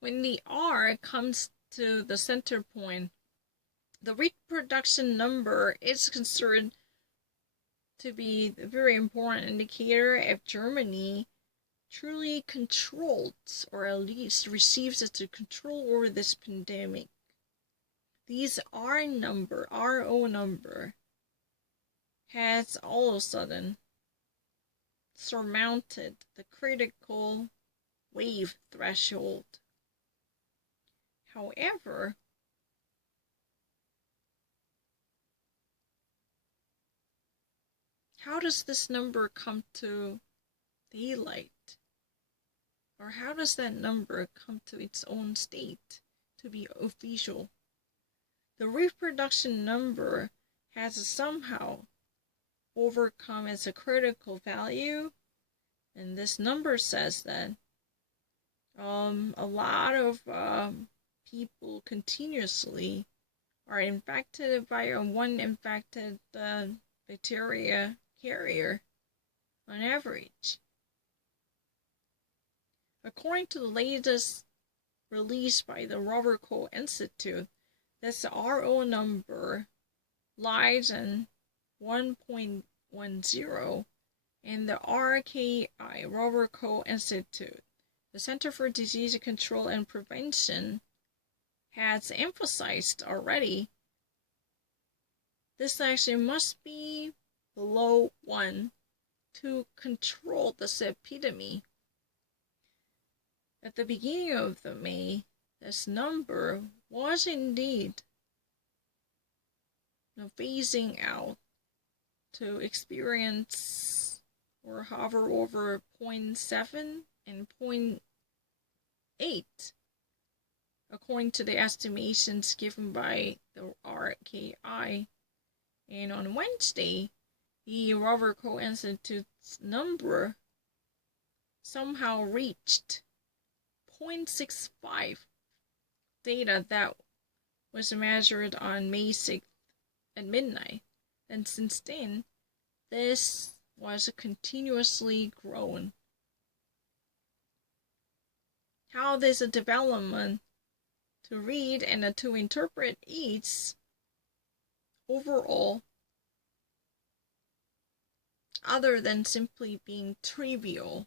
When the R comes to the center point, the reproduction number is considered to be a very important indicator if Germany truly controls, or at least receives its control over this pandemic. These RO number, has all of a sudden surmounted the critical wave threshold. However, how does this number come to daylight? Or how does that number come to its own state to be official? The reproduction number has somehow overcome its critical value, and this number says that a lot of people continuously are infected by one infected bacteria carrier on average. According to the latest release by the Robert Koch Institute, this RO number lies in 1.10, and the RKI, Robert Koch Institute, the Center for Disease Control and Prevention, has emphasized already this actually must be below 1 to control this epidemic. At the beginning of May, this number was indeed phasing out to experience or hover over 0.7 and 0.8, according to the estimations given by the RKI. And on Wednesday, the Robert Koch Institute's number somehow reached 0.65, data that was measured on May 6th at midnight. And since then, this was continuously growing. How this development to read and to interpret is overall, other than simply being trivial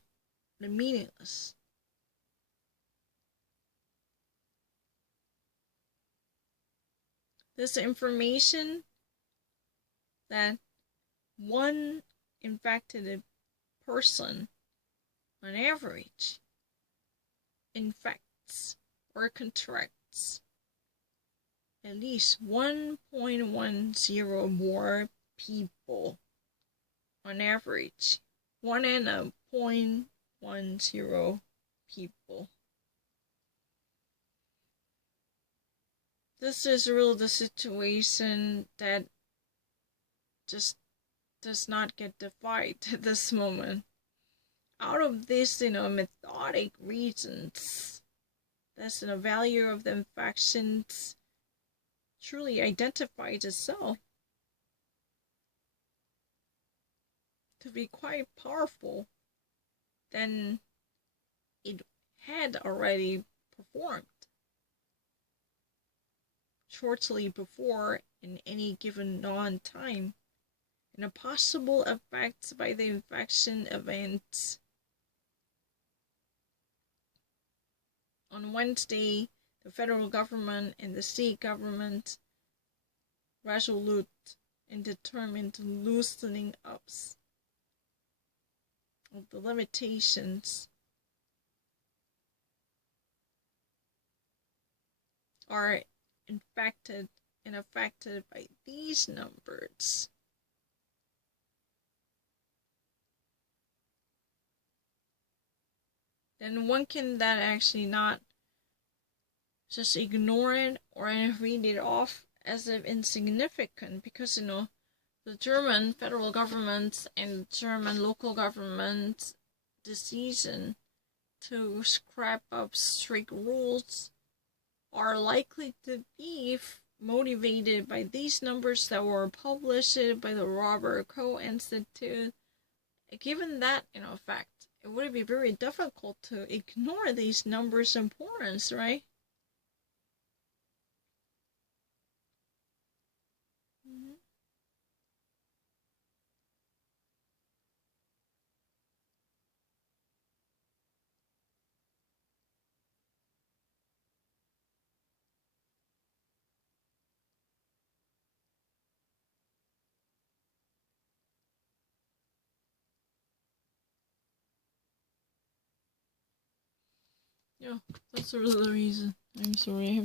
and meaningless. This information that one infected person on average infects or contracts at least 1.10 more people on average. 1.10 people. This is really the situation that just does not get defined at this moment. Out of this, methodic reasons, that's the value of the infections truly identifies itself to be quite powerful than it had already performed shortly before in any given non-time, and the possible effects by the infection events. On Wednesday, the federal government and the state government resolute and determined loosening ups of the limitations are infected and affected by these numbers. Then one can that actually not just ignore it or read it off as if insignificant, because the German federal government and German local government decision to scrap up strict rules are likely to be motivated by these numbers that were published by the Robert Koch Institute. Given that, fact, it would be very difficult to ignore these numbers' importance, right? Mm-hmm. Yeah, that's really the reason. I'm sorry, I have